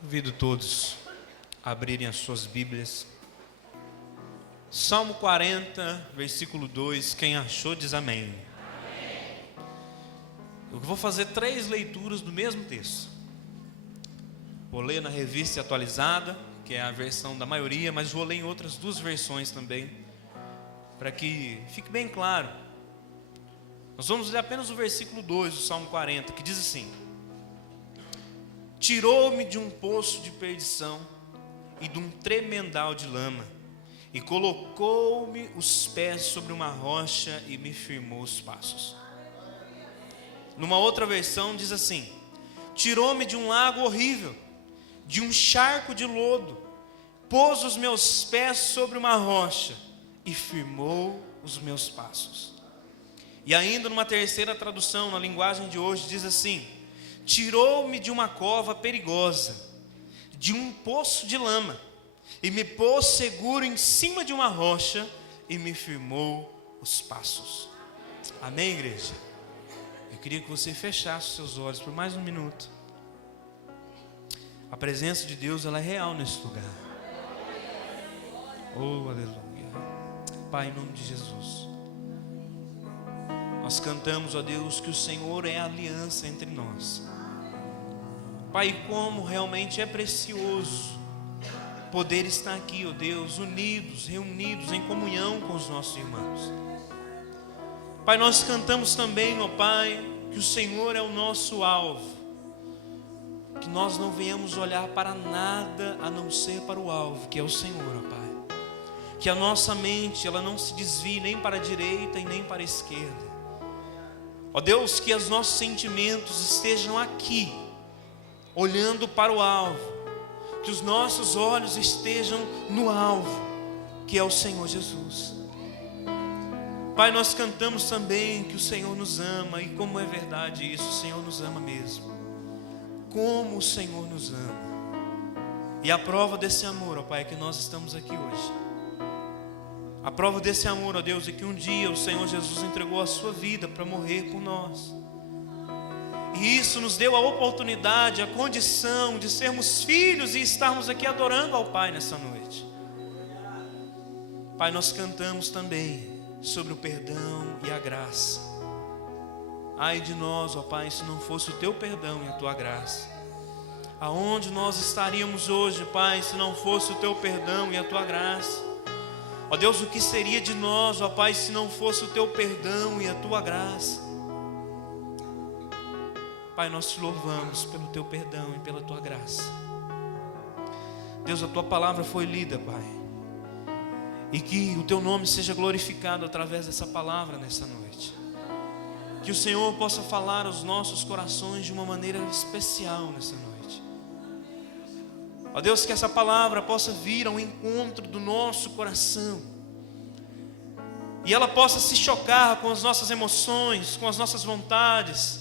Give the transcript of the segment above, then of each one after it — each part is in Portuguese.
Convido todos a abrirem as suas Bíblias. Salmo 40, versículo 2. Quem achou diz amém. Amém. Eu vou fazer 3 leituras do mesmo texto. Vou ler na revista atualizada, que é a versão da maioria, mas vou ler em outras 2 versões também, para que fique bem claro. Nós vamos ler apenas o versículo 2 do Salmo 40, que diz assim: tirou-me de um poço de perdição e de um tremendal de lama, e colocou-me os pés sobre uma rocha e me firmou os passos. Numa outra versão diz assim: tirou-me de um lago horrível, de um charco de lodo, pôs os meus pés sobre uma rocha e firmou os meus passos. E ainda numa terceira tradução, na linguagem de hoje, diz assim: tirou-me de uma cova perigosa, de um poço de lama, e me pôs seguro em cima de uma rocha e me firmou os passos. Amém, igreja? Eu queria que você fechasse os seus olhos por mais um minuto. A presença de Deus, ela é real nesse lugar. Oh, aleluia. Pai, em nome de Jesus, nós cantamos, ó Deus, que o Senhor é a aliança entre nós. Pai, como realmente é precioso poder estar aqui, ó Deus, unidos, reunidos em comunhão com os nossos irmãos. Pai, nós cantamos também, ó Pai, que o Senhor é o nosso alvo, que nós não venhamos olhar para nada a não ser para o alvo, que é o Senhor, ó Pai. Que a nossa mente, ela não se desvie nem para a direita e nem para a esquerda. Ó Deus, que os nossos sentimentos estejam aqui, olhando para o alvo, que os nossos olhos estejam no alvo, que é o Senhor Jesus. Pai, nós cantamos também que o Senhor nos ama, e como é verdade isso, o Senhor nos ama mesmo. Como o Senhor nos ama. E a prova desse amor, ó Pai, é que nós estamos aqui hoje. A prova desse amor, ó Deus, é que um dia o Senhor Jesus entregou a sua vida para morrer por nós. E isso nos deu a oportunidade, a condição de sermos filhos e estarmos aqui adorando ao Pai nessa noite. Pai, nós cantamos também sobre o perdão e a graça. Ai de nós, ó Pai, se não fosse o Teu perdão e a Tua graça. Aonde nós estaríamos hoje, Pai, se não fosse o Teu perdão e a Tua graça? Ó Deus, o que seria de nós, ó Pai, se não fosse o Teu perdão e a Tua graça? Pai, nós te louvamos pelo Teu perdão e pela Tua graça. Deus, a Tua palavra foi lida, Pai, e que o Teu nome seja glorificado através dessa palavra nessa noite. Que o Senhor possa falar aos nossos corações de uma maneira especial nessa noite. Ó Deus, que essa palavra possa vir ao encontro do nosso coração, e ela possa se chocar com as nossas emoções, com as nossas vontades,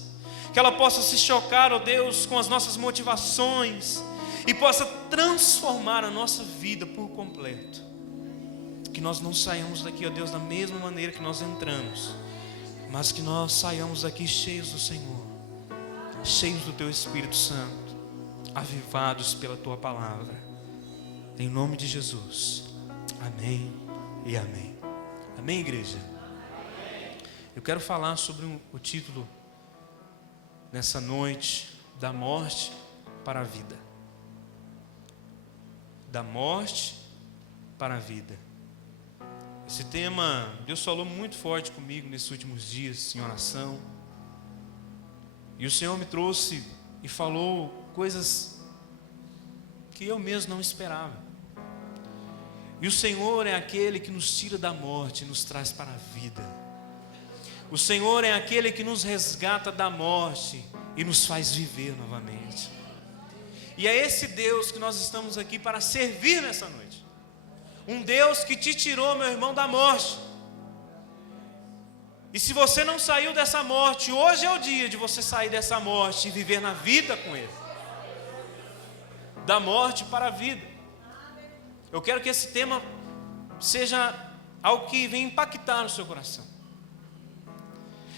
que ela possa se chocar, ó Deus, com as nossas motivações, e possa transformar a nossa vida por completo. Que nós não saiamos daqui, ó Deus, da mesma maneira que nós entramos, mas que nós saiamos daqui cheios do Senhor, cheios do Teu Espírito Santo, avivados pela Tua palavra. Em nome de Jesus. Amém e amém. Amém, igreja? Eu quero falar sobre o título nessa noite: da morte para a vida. Da morte para a vida. Esse tema, Deus falou muito forte comigo nesses últimos dias em oração. E o Senhor me trouxe e falou coisas que eu mesmo não esperava. E o Senhor é aquele que nos tira da morte e nos traz para a vida. O Senhor é aquele que nos resgata da morte e nos faz viver novamente. E é esse Deus que nós estamos aqui para servir nessa noite. Um Deus que te tirou, meu irmão, da morte. E se você não saiu dessa morte, hoje é o dia de você sair dessa morte e viver na vida com Ele. Da morte para a vida. Eu quero que esse tema seja algo que venha impactar no seu coração.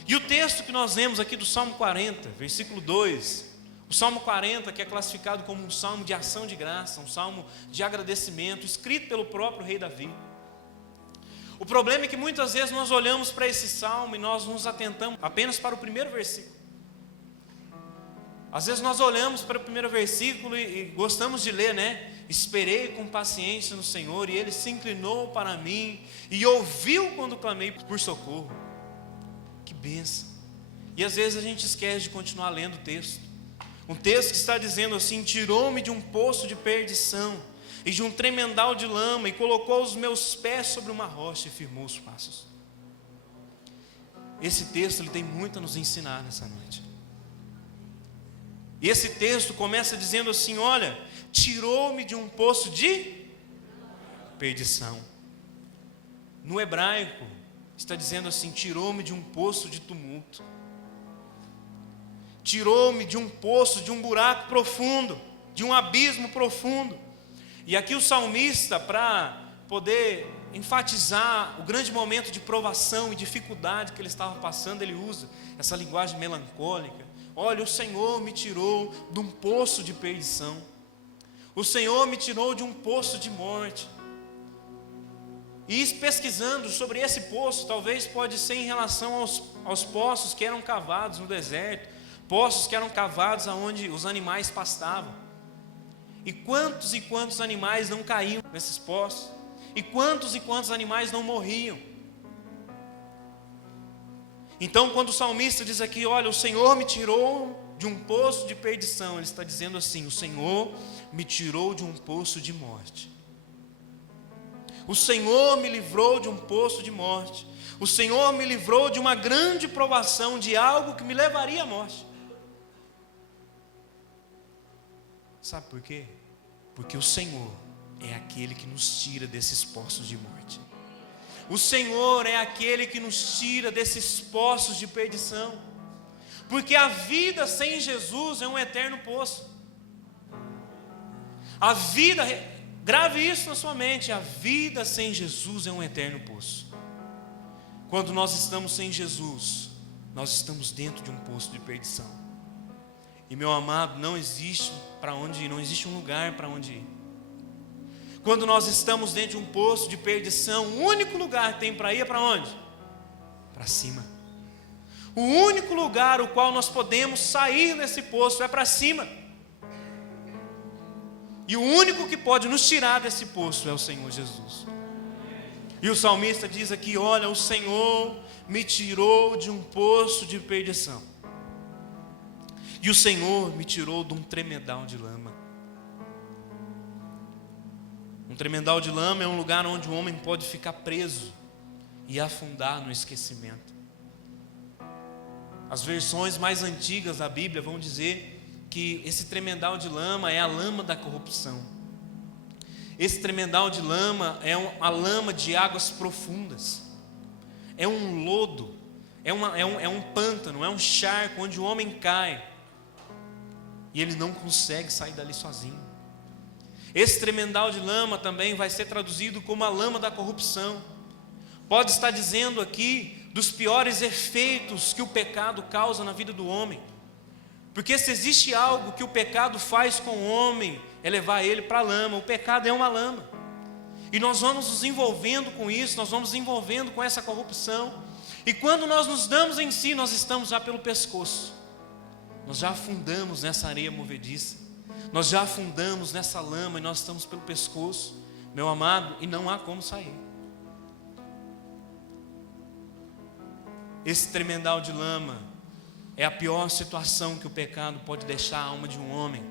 E o texto que nós lemos aqui do Salmo 40, versículo 2, o Salmo 40, que é classificado como um salmo de ação de graça, um salmo de agradecimento, escrito pelo próprio rei Davi. O problema é que muitas vezes nós olhamos para esse salmo e nós nos atentamos apenas para o primeiro versículo. Às vezes nós olhamos para o primeiro versículo e gostamos de ler, né? Esperei com paciência no Senhor e Ele se inclinou para mim e ouviu quando clamei por socorro. Que bênção! E às vezes a gente esquece de continuar lendo o texto. Um texto que está dizendo assim: tirou-me de um poço de perdição e de um tremendal de lama e colocou os meus pés sobre uma rocha e firmou os passos. Esse texto ele tem muito a nos ensinar nessa noite. E esse texto começa dizendo assim: olha, tirou-me de um poço de perdição. No hebraico está dizendo assim: tirou-me de um poço de tumulto, tirou-me de um poço, de um buraco profundo, de um abismo profundo. E aqui o salmista, para poder enfatizar o grande momento de provação e dificuldade que ele estava passando, ele usa essa linguagem melancólica. Olha, o Senhor me tirou de um poço de perdição, o Senhor me tirou de um poço de morte. E pesquisando sobre esse poço, talvez pode ser em relação aos poços que eram cavados no deserto, poços que eram cavados onde os animais pastavam. E quantos animais não caíam nesses poços, e quantos animais não morriam. Então, quando o salmista diz aqui: olha, o Senhor me tirou de um poço de perdição, ele está dizendo assim: o Senhor me tirou de um poço de morte. O Senhor me livrou de um poço de morte. O Senhor me livrou de uma grande provação, de algo que me levaria à morte. Sabe por quê? Porque o Senhor é aquele que nos tira desses poços de morte. O Senhor é aquele que nos tira desses poços de perdição. Porque a vida sem Jesus é um eterno poço. A vida, grave isso na sua mente, a vida sem Jesus é um eterno poço. Quando nós estamos sem Jesus, nós estamos dentro de um poço de perdição. E meu amado, não existe para onde ir, não existe um lugar para onde ir. Quando nós estamos dentro de um poço de perdição, o único lugar que tem para ir é para onde? Para cima. O único lugar o qual nós podemos sair desse poço é para cima. E o único que pode nos tirar desse poço é o Senhor Jesus. E o salmista diz aqui: olha, o Senhor me tirou de um poço de perdição. E o Senhor me tirou de um tremedal de lama. Um tremedal de lama é um lugar onde o homem pode ficar preso e afundar no esquecimento. As versões mais antigas da Bíblia vão dizer que esse tremedal de lama é a lama da corrupção. Esse tremedal de lama é a lama de águas profundas. É um lodo, é um pântano, é um charco onde o homem cai e ele não consegue sair dali sozinho. Esse tremedal de lama também vai ser traduzido como a lama da corrupção. Pode estar dizendo aqui dos piores efeitos que o pecado causa na vida do homem. Porque se existe algo que o pecado faz com o homem, é levar ele para a lama. O pecado é uma lama. E nós vamos nos envolvendo com isso, nós vamos nos envolvendo com essa corrupção. E quando nós nos damos em si, nós estamos já pelo pescoço. Nós já afundamos nessa areia movediça. Nós já afundamos nessa lama e nós estamos pelo pescoço, meu amado, e não há como sair. Esse tremedal de lama é a pior situação que o pecado pode deixar a alma de um homem.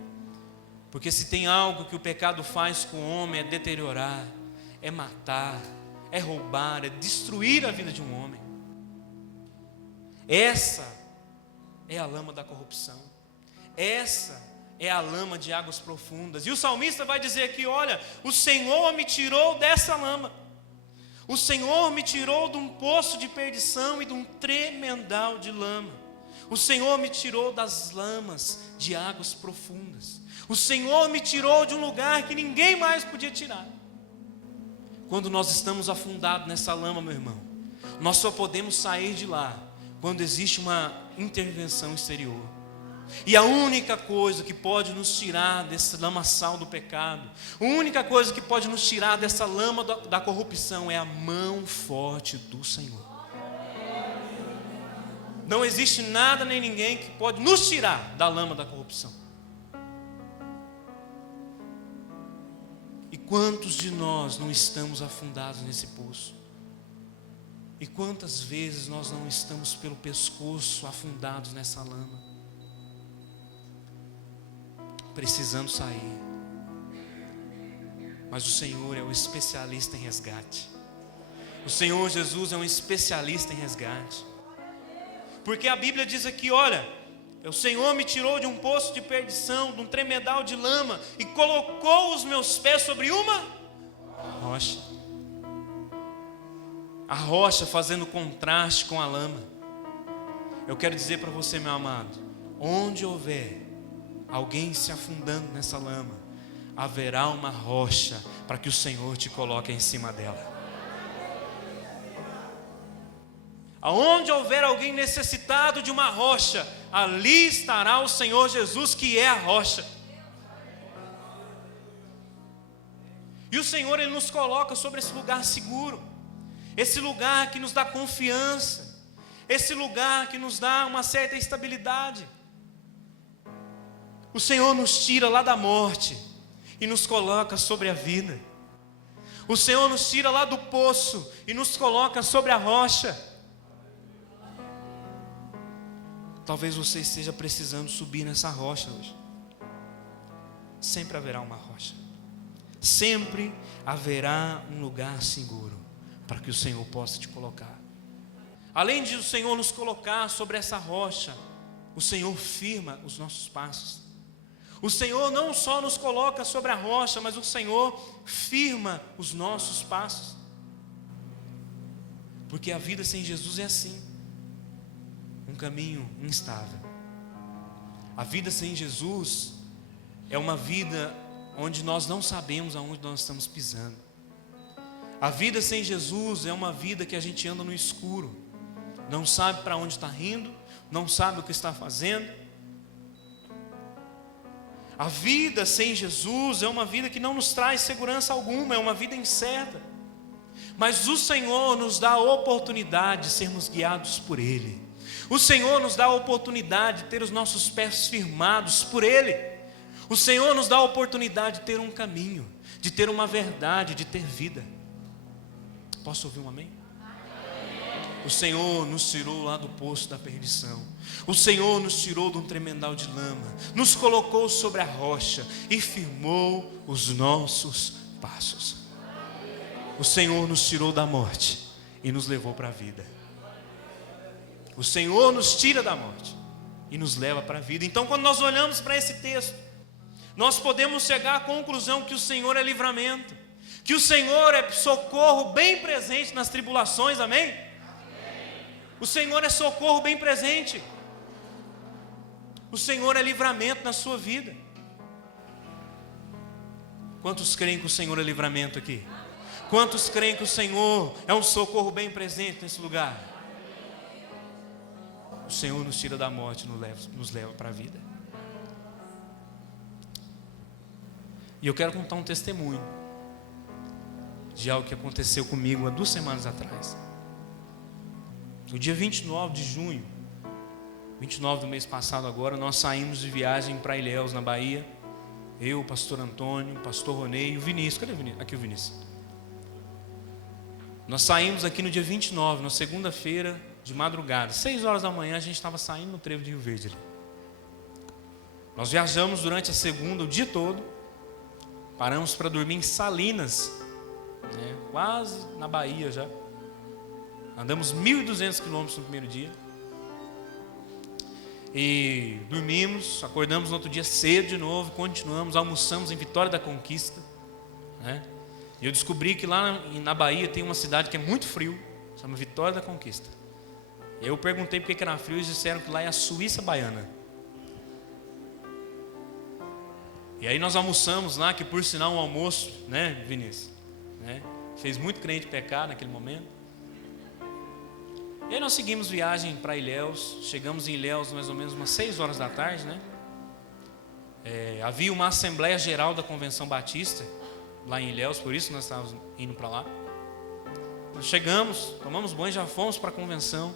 Porque se tem algo que o pecado faz com o homem é deteriorar, é matar, é roubar, é destruir a vida de um homem. Essa é a lama da corrupção. Essa é a lama de águas profundas. E o salmista vai dizer aqui: olha, o Senhor me tirou dessa lama. O Senhor me tirou de um poço de perdição e de um tremedal de lama. O Senhor me tirou das lamas de águas profundas. O Senhor me tirou de um lugar que ninguém mais podia tirar. quando nós estamos afundados nessa lama, meu irmão. Nós só podemos sair de lá quando existe uma intervenção exterior. E a única coisa que pode nos tirar desse lamaçal do pecado, a única coisa que pode nos tirar dessa lama da corrupção é a mão forte do Senhor. Não existe nada nem ninguém que pode nos tirar da lama da corrupção. E quantos de nós não estamos afundados nesse poço? E quantas vezes nós não estamos pelo pescoço afundados nessa lama? Precisando sair. Mas o Senhor é o especialista em resgate. O Senhor Jesus é um especialista em resgate. Porque a Bíblia diz aqui, olha, o Senhor me tirou de um poço de perdição, de um tremedal de lama, e colocou os meus pés sobre uma rocha. A rocha fazendo contraste com a lama. Eu quero dizer para você, meu amado, onde houver alguém se afundando nessa lama, haverá uma rocha para que o Senhor te coloque em cima dela. Aonde houver alguém necessitado de uma rocha, ali estará o Senhor Jesus, que é a rocha. E o Senhor, Ele nos coloca sobre esse lugar seguro, esse lugar que nos dá confiança, esse lugar que nos dá uma certa estabilidade. O Senhor nos tira lá da morte e nos coloca sobre a vida. O Senhor nos tira lá do poço e nos coloca sobre a rocha. Talvez você esteja precisando subir nessa rocha hoje. Sempre haverá uma rocha. Sempre haverá um lugar seguro para que o Senhor possa te colocar. Além de o Senhor nos colocar sobre essa rocha, o Senhor firma os nossos passos. O Senhor não só nos coloca sobre a rocha, mas o Senhor firma os nossos passos. Porque a vida sem Jesus é assim, um caminho instável. A vida sem Jesus é uma vida onde nós não sabemos aonde nós estamos pisando. A vida sem Jesus é uma vida que a gente anda no escuro, não sabe para onde está indo, não sabe o que está fazendo. A vida sem Jesus é uma vida que não nos traz segurança alguma, é uma vida incerta. Mas o Senhor nos dá a oportunidade de sermos guiados por Ele. O Senhor nos dá a oportunidade de ter os nossos pés firmados por Ele. O Senhor nos dá a oportunidade de ter um caminho, de ter uma verdade, de ter vida. Posso ouvir um amém? O Senhor nos tirou lá do poço da perdição. O Senhor nos tirou de um tremendal de lama, nos colocou sobre a rocha e firmou os nossos passos. O Senhor nos tirou da morte e nos levou para a vida. O Senhor nos tira da morte e nos leva para a vida. Então, quando nós olhamos para esse texto, nós podemos chegar à conclusão que o Senhor é livramento, que o Senhor é socorro bem presente nas tribulações, amém? O Senhor é socorro bem presente. O Senhor é livramento na sua vida. Quantos creem que o Senhor é livramento aqui? Quantos creem que o Senhor é um socorro bem presente nesse lugar? O Senhor nos tira da morte e nos leva para a vida. E eu quero contar um testemunho de algo que aconteceu comigo há 2 semanas atrás. No dia 29 de junho, 29 do mês passado agora, nós saímos de viagem para Ilhéus, na Bahia. Eu, o pastor Antônio, o pastor Ronei e o Vinícius. Cadê o Vinícius? Aqui o Vinícius. Nós saímos aqui no dia 29, na segunda-feira, de madrugada. 6 horas da manhã a gente estava saindo no trevo de Rio Verde ali. Nós viajamos durante a segunda, o dia todo. Paramos para dormir em Salinas, né, quase na Bahia já. Andamos 1.200 quilômetros no primeiro dia. E dormimos, acordamos no outro dia cedo de novo, continuamos, almoçamos em Vitória da Conquista, né? E eu descobri que lá na Bahia tem uma cidade que é muito frio, chama Vitória da Conquista. E eu perguntei por que era frio, e eles disseram que lá é a Suíça baiana. E aí nós almoçamos lá, que por sinal um almoço, né, Vinícius? Né? fez muito crente pecar naquele momento. E aí nós seguimos viagem para Ilhéus, chegamos em Ilhéus mais ou menos umas 6 horas da tarde, né? Havia uma Assembleia Geral da Convenção Batista lá em Ilhéus, por isso nós estávamos indo para lá. Nós chegamos, tomamos banho, já fomos para a convenção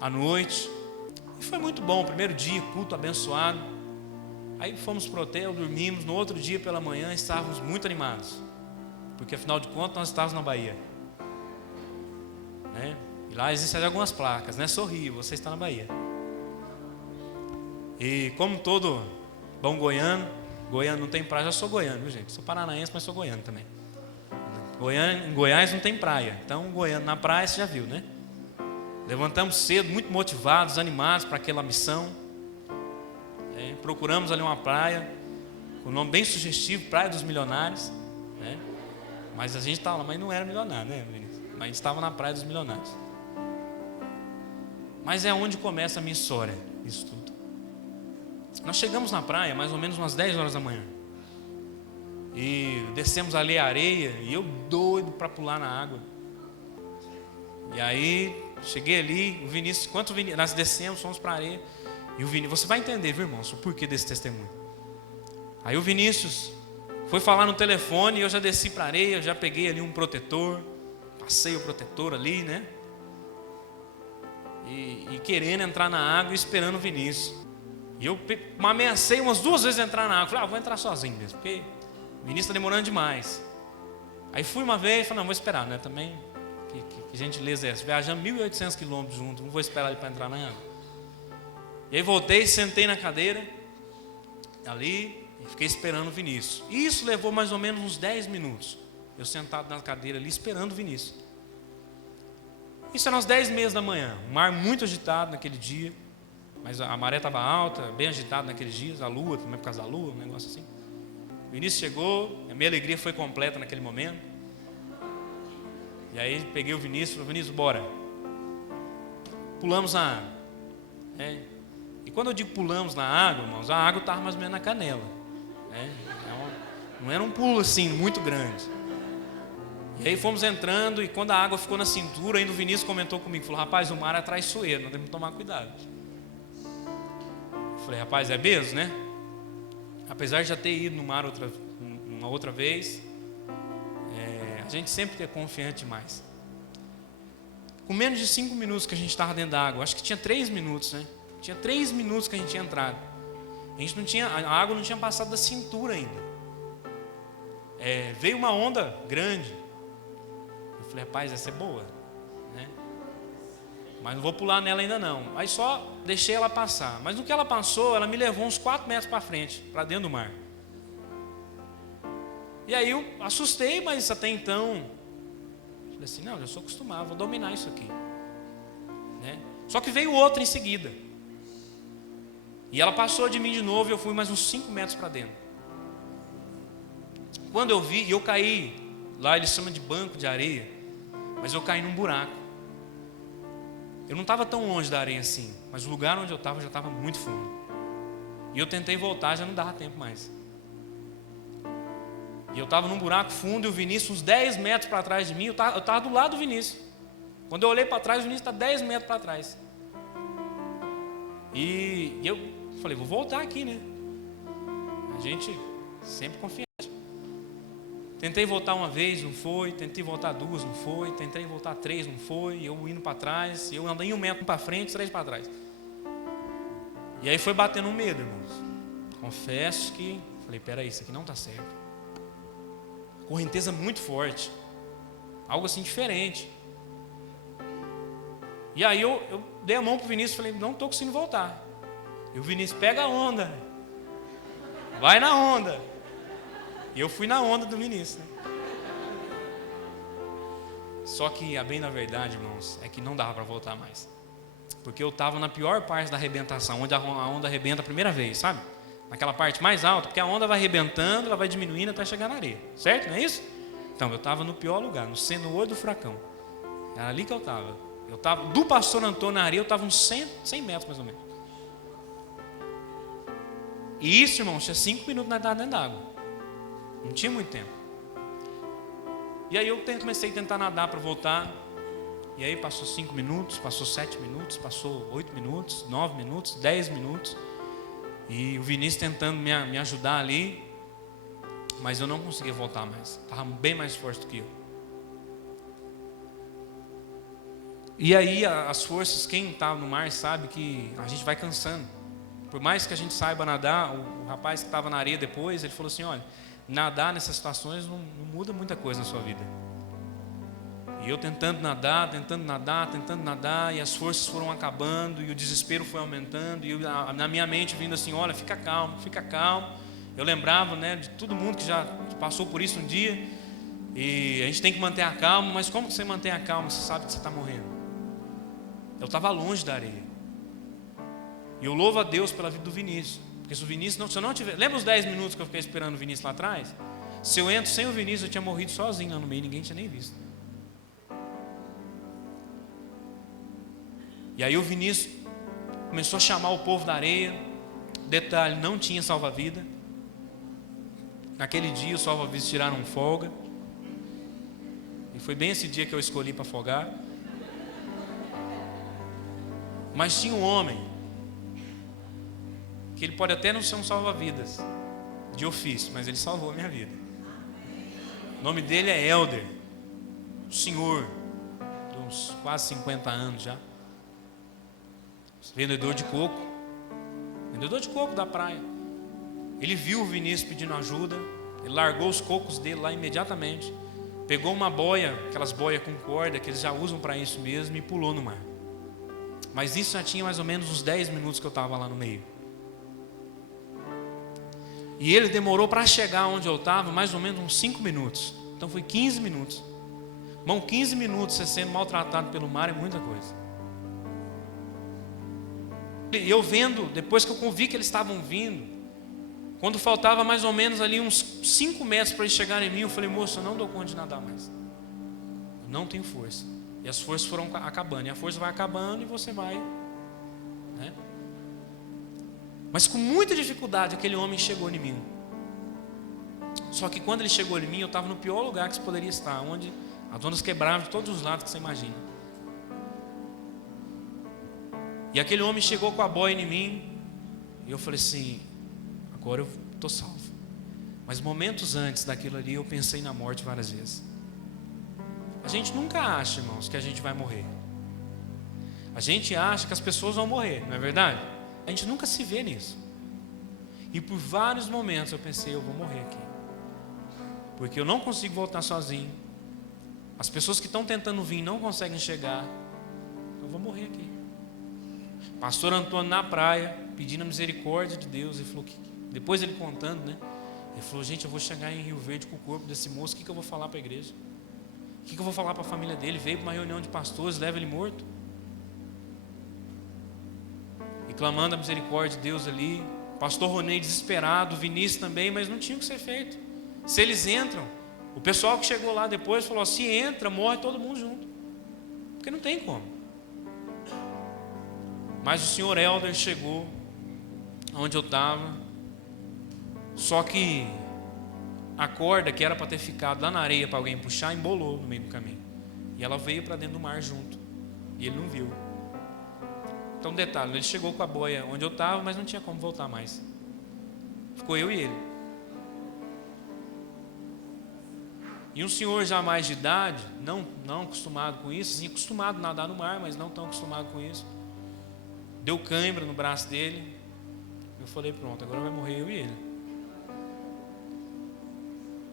à noite, e foi muito bom. O primeiro dia, culto abençoado. Aí fomos para o hotel, dormimos. No outro dia pela manhã estávamos muito animados, porque afinal de contas nós estávamos na Bahia, né? E lá existem algumas placas, né? Sorri, você está na Bahia. E como todo bom goiano não tem praia. Já sou goiano, viu, gente? Sou paranaense, mas sou goiano também. Em Goiás não tem praia, então goiano na praia você já viu, né? Levantamos cedo, muito motivados, animados para aquela missão. Procuramos ali uma praia com um nome bem sugestivo, Praia dos Milionários, né? Mas a gente estava lá, mas não era milionário, né, Vinícius? Mas a gente estava na Praia dos Milionários. Mas é onde começa a minha história, isso tudo. Nós chegamos na praia mais ou menos umas 10 horas da manhã. E descemos ali a areia, e eu doido para pular na água. E aí, cheguei ali, o Vinícius, nós descemos, fomos para a areia. E o Vinícius, você vai entender, viu, irmãos, o porquê desse testemunho. Aí o Vinícius foi falar no telefone, e eu já desci para a areia, eu já peguei ali um protetor, passei o protetor ali, né? E querendo entrar na água e esperando o Vinícius. E eu ameacei umas 2 vezes entrar na água. Falei, vou entrar sozinho mesmo, porque o Vinícius está demorando demais. Aí fui uma vez, falei, não, vou esperar, né? Também, que gentileza é essa? Viajamos 1.800 quilômetros juntos, não vou esperar ele para entrar na água. E aí voltei, sentei na cadeira ali e fiquei esperando o Vinícius. E isso levou mais ou menos uns 10 minutos. Eu sentado na cadeira ali esperando o Vinícius. Isso era às 10h30 da manhã. O mar muito agitado naquele dia, mas a maré estava alta, bem agitado naqueles dias. A lua, também por causa da lua, um negócio assim. O Vinícius chegou, a minha alegria foi completa naquele momento. E aí peguei o Vinícius e falei, Vinícius, bora. Pulamos na água. E quando eu digo pulamos na água, irmãos, a água estava mais ou menos na canela. Não era um pulo assim, muito grande. E aí fomos entrando, e quando a água ficou na cintura, ainda o Vinícius comentou comigo, falou, rapaz, o mar é traiçoeiro, nós temos que tomar cuidado. Eu falei, rapaz, é mesmo, né? Apesar de já ter ido no mar uma outra vez, a gente sempre é confiante demais. Com menos de 5 minutos que a gente estava dentro da água, acho que tinha 3 minutos, né? Tinha 3 minutos que a gente tinha entrado. A água não tinha passado da cintura ainda. Veio uma onda grande. Eu falei, rapaz, essa é boa, né? Mas não vou pular nela ainda não. Aí só deixei ela passar. Mas no que ela passou, ela me levou uns 4 metros para frente, para dentro do mar. E aí eu assustei, mas até então falei assim, não, já sou acostumado, vou dominar isso aqui, né? Só que veio outra em seguida. E ela passou de mim de novo, e eu fui mais uns 5 metros para dentro. Quando eu vi, eu caí, lá eles chamam de banco de areia, mas eu caí num buraco. Eu não estava tão longe da areia assim, mas o lugar onde eu estava já estava muito fundo. E eu tentei voltar, já não dava tempo mais. E eu estava num buraco fundo, e o Vinícius uns 10 metros para trás de mim, eu estava do lado do Vinícius. Quando eu olhei para trás, o Vinícius está 10 metros para trás. E eu falei, vou voltar aqui, né? A gente sempre confiante. Tentei voltar uma vez, não foi. Tentei voltar 2, não foi. Tentei voltar 3, não foi. Eu indo para trás, eu andei 1 metro para frente, 3 para trás. E aí foi batendo um medo, irmãos. Confesso que falei, peraí, isso aqui não está certo. Correnteza muito forte, algo assim diferente. E aí eu dei a mão para o Vinícius e falei, não estou conseguindo voltar. E o Vinícius, pega a onda, vai na onda. E eu fui na onda do Vinícius, né? Só que a bem da verdade, irmãos, é que não dava para voltar mais. Porque eu estava na pior parte da arrebentação, onde a onda arrebenta a primeira vez, sabe? Naquela parte mais alta, porque a onda vai arrebentando, ela vai diminuindo até chegar na areia. Certo? Não é isso? Então, eu estava no pior lugar, no olho do furacão. Era ali que eu estava. Eu estava do pastor Antônio na areia, eu estava uns 100 metros mais ou menos. E isso, irmão, tinha 5 minutos na dentro da água. Não tinha muito tempo. E aí eu comecei a tentar nadar para voltar. E aí passou 5 minutos, passou 7 minutos, passou 8 minutos, 9 minutos, 10 minutos. E o Vinícius tentando me ajudar ali. Mas eu não conseguia voltar mais. Estava bem mais forte do que eu. E aí as forças, quem está no mar sabe que a gente vai cansando. Por mais que a gente saiba nadar, o rapaz que estava na areia depois, ele falou assim, olha, nadar nessas situações não muda muita coisa na sua vida. E eu tentando nadar, e as forças foram acabando, e o desespero foi aumentando, e na minha mente vindo assim, olha, fica calmo. Eu lembrava, né, de todo mundo que já passou por isso um dia, e a gente tem que manter a calma, mas como que você mantém a calma? Você sabe que você está morrendo. Eu estava longe da areia. E eu louvo a Deus pela vida do Vinícius. Porque se o Vinícius, se eu não tiver... Lembra os 10 minutos que eu fiquei esperando o Vinícius lá atrás? Se eu entro sem o Vinícius, eu tinha morrido sozinho lá no meio, ninguém tinha nem visto. E aí o Vinícius começou a chamar o povo da areia. Detalhe, não tinha salva-vida. Naquele dia os salva-vidas tiraram folga. E foi bem esse dia que eu escolhi para afogar. Mas tinha um homem que ele pode até não ser um salva-vidas de ofício, mas ele salvou a minha vida. O nome dele é Helder, um senhor de uns quase 50 anos já, vendedor de coco da praia. Ele viu o Vinícius pedindo ajuda, ele largou os cocos dele lá imediatamente, pegou uma boia, aquelas boias com corda que eles já usam para isso mesmo, e pulou no mar. Mas isso já tinha mais ou menos uns 10 minutos que eu estava lá no meio. E ele demorou para chegar onde eu estava mais ou menos uns 5 minutos. Então foi 15 minutos. Irmão, 15 minutos você sendo maltratado pelo mar é muita coisa. E eu vendo, depois que eu vi que eles estavam vindo, quando faltava mais ou menos ali uns 5 metros para eles chegarem em mim, eu falei, moço, eu não dou conta de nadar mais. Eu não tenho força. E as forças foram acabando. E a força vai acabando e você vai, né? Mas com muita dificuldade aquele homem chegou em mim. Só que quando ele chegou em mim, eu estava no pior lugar que você poderia estar, onde as ondas quebravam de todos os lados que você imagina. E aquele homem chegou com a boia em mim, e eu falei assim, agora eu estou salvo. Mas momentos antes daquilo ali, eu pensei na morte várias vezes. A gente nunca acha, irmãos, que a gente vai morrer. A gente acha que as pessoas vão morrer, não é verdade? A gente nunca se vê nisso. E por vários momentos eu pensei, eu vou morrer aqui. Porque eu não consigo voltar sozinho. As pessoas que estão tentando vir não conseguem chegar. Eu vou morrer aqui. Pastor Antônio na praia, pedindo a misericórdia de Deus. Ele falou que, depois ele contando, né? Ele falou, gente, eu vou chegar em Rio Verde com o corpo desse moço. O que eu vou falar para a igreja? O que eu vou falar para a família dele? Veio para uma reunião de pastores, leva ele morto. E clamando a misericórdia de Deus ali. Pastor Ronei desesperado, Vinícius também, mas não tinha o que ser feito. Se eles entram, o pessoal que chegou lá depois falou, se entra, morre todo mundo junto. Porque não tem como. Mas o senhor Helder chegou onde eu estava. Só que a corda que era para ter ficado lá na areia para alguém puxar, embolou no meio do caminho. E ela veio para dentro do mar junto. E ele não viu. Então detalhe, ele chegou com a boia onde eu estava, mas não tinha como voltar mais. Ficou eu e ele. E um senhor já mais de idade, não acostumado com isso, sim, acostumado a nadar no mar, mas não tão acostumado com isso. Deu cãibra no braço dele. Eu falei, pronto, agora vai morrer eu e ele.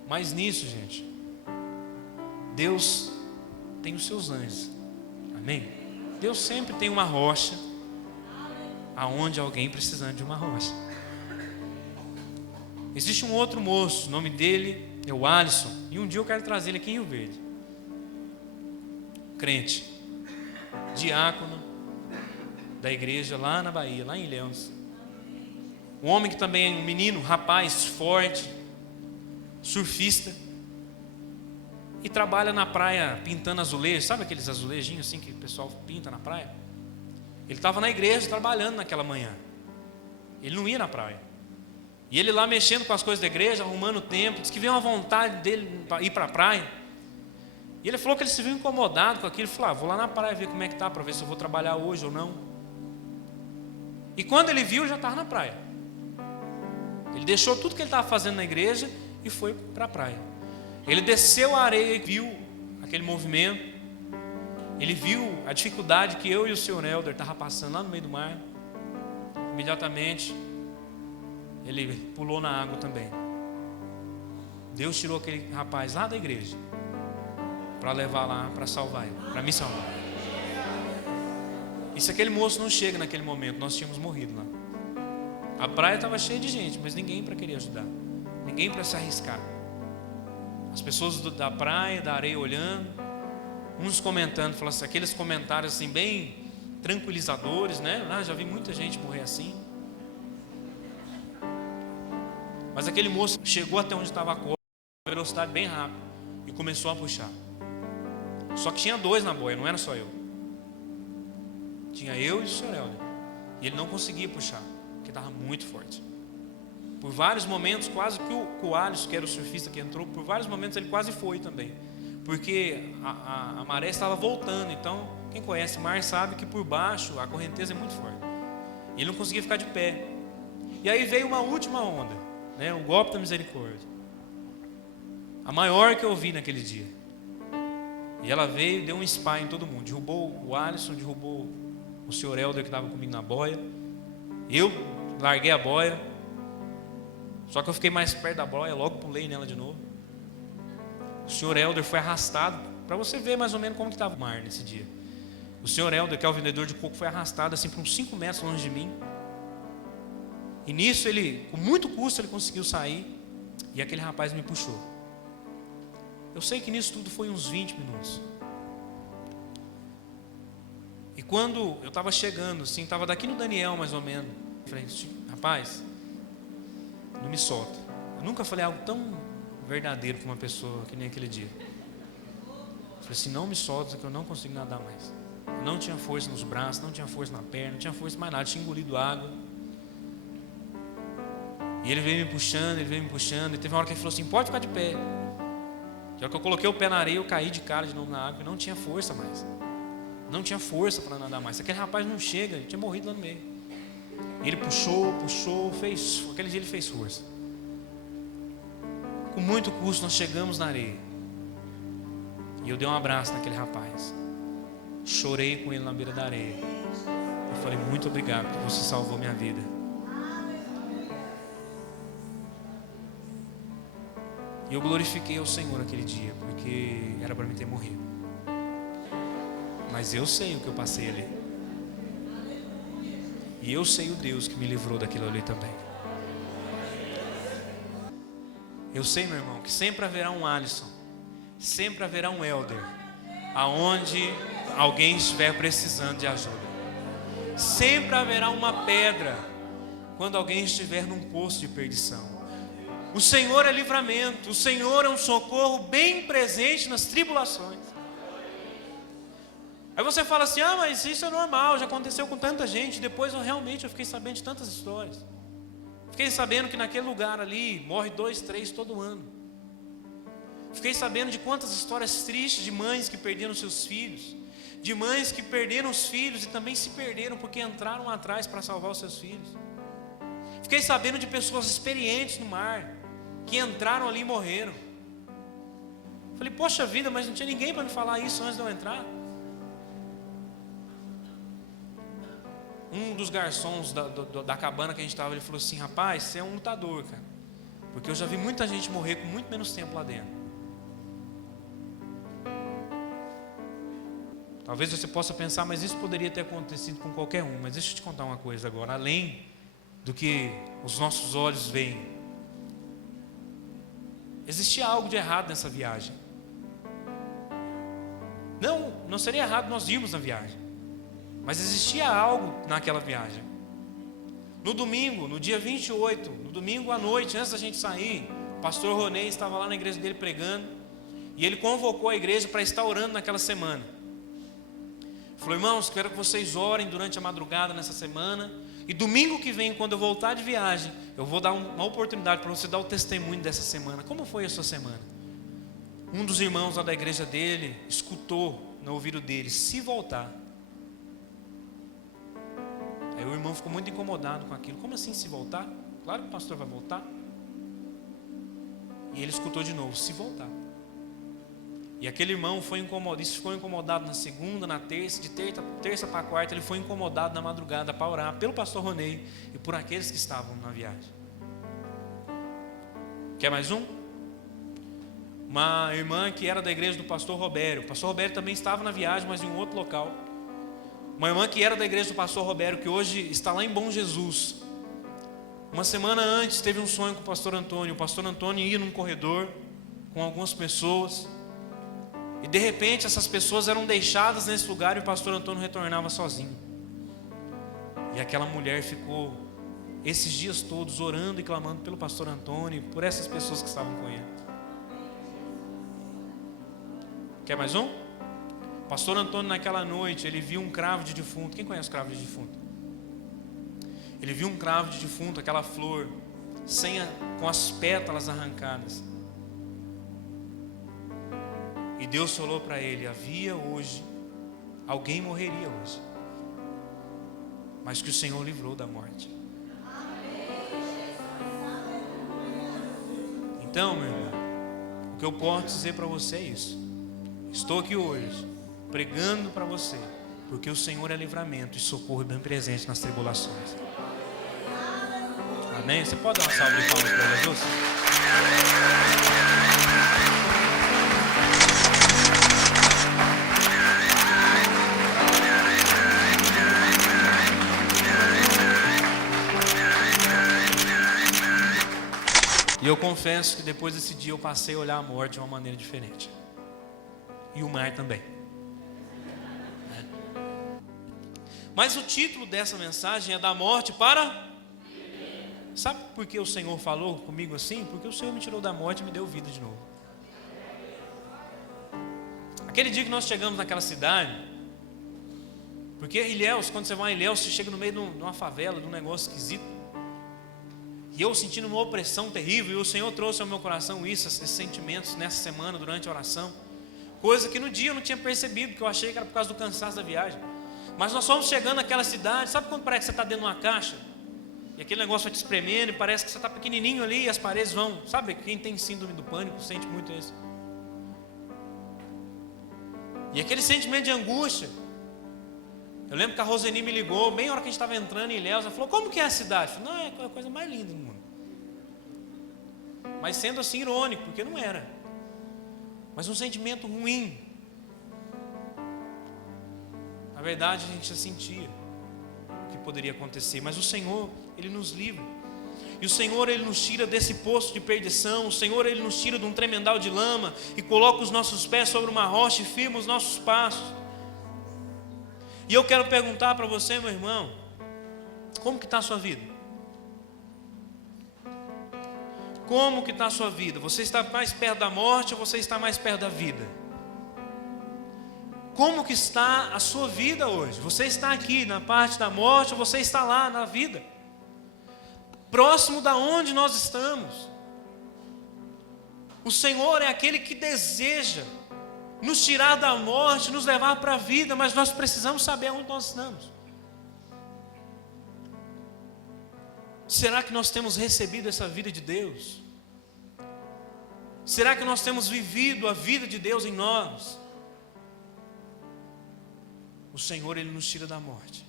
Mas nisso, gente, Deus tem os seus anjos. Amém? Deus sempre tem uma rocha aonde alguém precisando de uma rocha. Existe um outro moço, o nome dele é o Alisson, e um dia eu quero trazer ele aqui em Rio Verde. Crente, diácono da igreja lá na Bahia, lá em Ilhéus. Um homem que também é um menino, rapaz, forte, surfista, e trabalha na praia pintando azulejos. Sabe aqueles azulejinhos assim que o pessoal pinta na praia? Ele estava na igreja trabalhando naquela manhã. Ele não ia na praia. E ele lá mexendo com as coisas da igreja, arrumando o tempo. Diz que veio uma vontade dele para ir para a praia. E ele falou que ele se viu incomodado com aquilo. Ele falou, vou lá na praia ver como é que está, para ver se eu vou trabalhar hoje ou não. E quando ele viu, ele já estava na praia. Ele deixou tudo que ele estava fazendo na igreja e foi para a praia. Ele desceu a areia e viu aquele movimento. Ele viu a dificuldade que eu e o senhor Helder estavam passando lá no meio do mar. Imediatamente, ele pulou na água também. Deus tirou aquele rapaz lá da igreja para levar lá, para salvar ele, para me salvar. E se aquele moço não chega naquele momento, nós tínhamos morrido lá. A praia estava cheia de gente, mas ninguém para querer ajudar, ninguém para se arriscar. As pessoas da praia, da areia olhando, uns comentando, falando assim, aqueles comentários assim bem tranquilizadores, né? Já vi muita gente morrer assim. Mas aquele moço chegou até onde estava a corda, a velocidade bem rápida, e começou a puxar. Só que tinha dois na boia, não era só eu. Tinha eu e o senhor Helder. E ele não conseguia puxar, porque estava muito forte. Por vários momentos, quase que o Alisson, que era o surfista que entrou, por vários momentos ele quase foi também. Porque a maré estava voltando. Então, quem conhece o mar sabe que por baixo a correnteza é muito forte. E ele não conseguia ficar de pé. E aí veio uma última onda, né? O golpe da misericórdia. A maior que eu vi naquele dia. E ela veio e deu um spa em todo mundo. Derrubou o Alisson, derrubou o senhor Helder que estava comigo na boia. Eu larguei a boia. Só que eu fiquei mais perto da boia, logo pulei nela de novo. O senhor Helder foi arrastado, para você ver mais ou menos como que estava o mar nesse dia. O senhor Helder, que é o vendedor de coco, foi arrastado assim por uns 5 metros longe de mim. E nisso ele, com muito custo, ele conseguiu sair. E aquele rapaz me puxou. Eu sei que nisso tudo foi uns 20 minutos. E quando eu estava chegando, assim, estava daqui no Daniel mais ou menos. Eu falei, rapaz, não me solta. Eu nunca falei algo tão verdadeiro para uma pessoa que nem aquele dia. Eu falei assim, não me solta que eu não consigo nadar mais. Eu não tinha força nos braços, não tinha força na perna, não tinha força mais nada, tinha engolido água. E ele veio me puxando, e teve uma hora que ele falou assim, pode ficar de pé. E a hora que eu coloquei o pé na areia, eu caí de cara de novo na água e não tinha força mais. Não tinha força para nadar mais. Se aquele rapaz não chega, ele tinha morrido lá no meio. E ele puxou, fez. Aquele dia ele fez força. Com muito custo nós chegamos na areia. E eu dei um abraço naquele rapaz. Chorei com ele na beira da areia. Eu falei, muito obrigado porque você salvou minha vida. E eu glorifiquei ao Senhor aquele dia, porque era para mim ter morrido. Mas eu sei o que eu passei ali. E eu sei o Deus que me livrou daquilo ali também. Eu sei, meu irmão, que sempre haverá um Alisson, sempre haverá um Helder, aonde alguém estiver precisando de ajuda. Sempre haverá uma pedra, quando alguém estiver num poço de perdição. O Senhor é livramento, o Senhor é um socorro bem presente nas tribulações. Aí você fala assim, mas isso é normal, já aconteceu com tanta gente. Depois eu fiquei sabendo de tantas histórias. Fiquei sabendo que naquele lugar ali morre 2, 3 todo ano. Fiquei sabendo de quantas histórias tristes de mães que perderam seus filhos, de mães que perderam os filhos e também se perderam porque entraram atrás para salvar os seus filhos. Fiquei sabendo de pessoas experientes no mar, que entraram ali e morreram. Falei, poxa vida, mas não tinha ninguém para me falar isso antes de eu entrar. Um dos garçons da cabana que a gente estava, ele falou assim, rapaz, você é um lutador, cara. Porque eu já vi muita gente morrer com muito menos tempo lá dentro. Talvez você possa pensar, mas isso poderia ter acontecido com qualquer um. Mas deixa eu te contar uma coisa agora, além do que os nossos olhos veem. Existia algo de errado nessa viagem. Não seria errado nós irmos na viagem. Mas existia algo naquela viagem. No domingo, no dia 28, no domingo à noite, antes da gente sair, o pastor Ronei estava lá na igreja dele pregando. E ele convocou a igreja para estar orando naquela semana. Falou, irmãos, quero que vocês orem durante a madrugada nessa semana. E domingo que vem, quando eu voltar de viagem, eu vou dar uma oportunidade para você dar o testemunho dessa semana. Como foi a sua semana? Um dos irmãos lá da igreja dele escutou no ouvido dele: se voltar. Aí o irmão ficou muito incomodado com aquilo. Como assim se voltar? Claro que o pastor vai voltar. E ele escutou de novo: se voltar. E aquele irmão ficou incomodado na segunda, na terça, de terça para quarta, ele foi incomodado na madrugada para orar pelo pastor Ronei e por aqueles que estavam na viagem. Quer mais um? Uma irmã que era da igreja do pastor Robério. O pastor Robério também estava na viagem, mas em um outro local. Uma irmã que era da igreja do pastor Robério, que hoje está lá em Bom Jesus. Uma semana antes teve um sonho com o pastor Antônio. O pastor Antônio ia num corredor com algumas pessoas. E de repente essas pessoas eram deixadas nesse lugar e o pastor Antônio retornava sozinho. E aquela mulher ficou esses dias todos orando e clamando pelo pastor Antônio e por essas pessoas que estavam com ele. Quer mais um? O pastor Antônio naquela noite, ele viu um cravo de defunto. Quem conhece cravo de defunto? Ele viu um cravo de defunto, aquela flor, com as pétalas arrancadas. E Deus falou para ele: alguém morreria hoje, mas que o Senhor livrou da morte. Então, meu irmão, o que eu posso dizer para você é isso. Estou aqui hoje, pregando para você, porque o Senhor é livramento e socorro bem presente nas tribulações. Amém? Você pode dar uma salva de palmas para Jesus? E eu confesso que depois desse dia eu passei a olhar a morte de uma maneira diferente. E o mar também. Mas o título dessa mensagem é da morte para... Sabe por que o Senhor falou comigo assim? Porque o Senhor me tirou da morte e me deu vida de novo. Aquele dia que nós chegamos naquela cidade, porque Ilhéus, quando você vai em Ilhéus, você chega no meio de uma favela, de um negócio esquisito. E eu sentindo uma opressão terrível, e o Senhor trouxe ao meu coração esses sentimentos nessa semana, durante a oração. Coisa que no dia eu não tinha percebido, porque eu achei que era por causa do cansaço da viagem. Mas nós fomos chegando naquela cidade, sabe quando parece que você está dentro de uma caixa? E aquele negócio vai te espremendo, e parece que você está pequenininho ali, e as paredes vão... Sabe, quem tem síndrome do pânico sente muito isso. E aquele sentimento de angústia. Eu lembro que a Roseni me ligou, bem na hora que a gente estava entrando em Ilhéus, ela falou: como que é a cidade? Eu falei: não, é a coisa mais linda do mundo. Mas sendo assim irônico, porque não era. Mas um sentimento ruim. Na verdade a gente já sentia o que poderia acontecer. Mas o Senhor, Ele nos livra. E o Senhor, Ele nos tira desse poço de perdição. O Senhor, Ele nos tira de um tremendal de lama e coloca os nossos pés sobre uma rocha e firma os nossos passos. E eu quero perguntar para você, meu irmão, como que está a sua vida? Como que está a sua vida? Você está mais perto da morte ou você está mais perto da vida? Como que está a sua vida hoje? Você está aqui na parte da morte ou você está lá na vida? Próximo da onde nós estamos? O Senhor é aquele que deseja nos tirar da morte, nos levar para a vida, mas nós precisamos saber onde nós estamos. Será que nós temos recebido essa vida de Deus? Será que nós temos vivido a vida de Deus em nós? O Senhor, Ele nos tira da morte